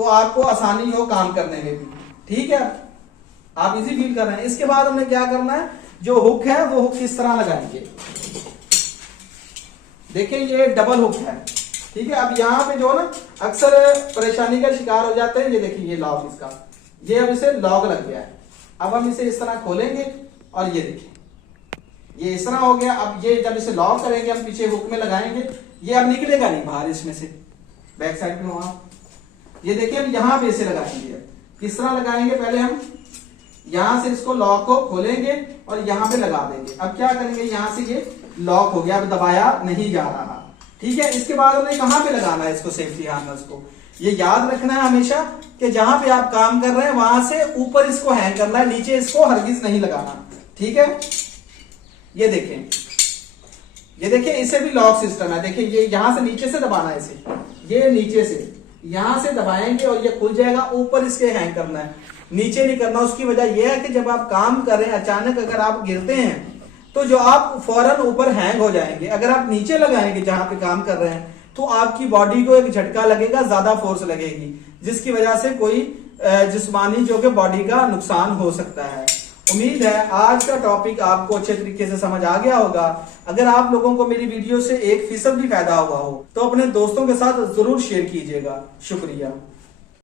तो आपको आसानी हो काम करने में भी। ठीक है, आप इजी फील कर रहे हैं। इसके बाद हमने क्या करना है, जो हुक है वो हुक किस तरह लगाएंगे। देखिए ये डबल हुक है। ठीक है, अब यहाँ पे जो ना अक्सर परेशानी का शिकार हो जाते हैं। ये देखिए ये लॉक इसका, ये अब इसे लॉक लग गया है। अब हम इसे इस तरह खोलेंगे और ये देखिए ये इस तरह हो गया। अब ये जब इसे लॉक करेंगे हम पीछे हुक में लगाएंगे, ये अब निकलेगा नहीं बाहर इसमें से, बैक साइड में वहां। ये देखिए हम यहां पे इसे लगाएंगे। किस तरह लगाएंगे, पहले हम यहां से इसको लॉक को खोलेंगे और यहां पे लगा देंगे। अब क्या करेंगे, यहां से ये लॉक हो गया, अब दबाया नहीं जा रहा। ठीक है, इसके बाद हमें कहां पे लगाना है इसको, सेफ्टी हार्नेस को। ये याद रखना है हमेशा कि जहां पे आप काम कर रहे हैं वहां से ऊपर इसको हैंग करना है, नीचे इसको हरगिज नहीं लगाना। ठीक है, ये देखें, ये देखिए इसे भी लॉक सिस्टम है। देखिए ये यहां से नीचे से दबाना है इसे, ये नीचे से यहां से दबाएंगे और ये खुल जाएगा। ऊपर इसके हैंग करना है, नीचे नहीं करना। उसकी वजह यह है कि जब आप काम कर रहे हैं अचानक अगर आप गिरते हैं तो जो आप फौरन ऊपर हैंग हो जाएंगे। अगर आप नीचे लगाएंगे जहां पे काम कर रहे हैं तो आपकी बॉडी को एक झटका लगेगा, ज्यादा फोर्स लगेगी, जिसकी वजह से कोई जिस्मानी जो कि बॉडी का नुकसान हो सकता है। उम्मीद है आज का टॉपिक आपको अच्छे तरीके से समझ आ गया होगा। अगर आप लोगों को मेरी वीडियो से 1% भी फायदा हुआ हो तो अपने दोस्तों के साथ जरूर शेयर कीजिएगा। शुक्रिया।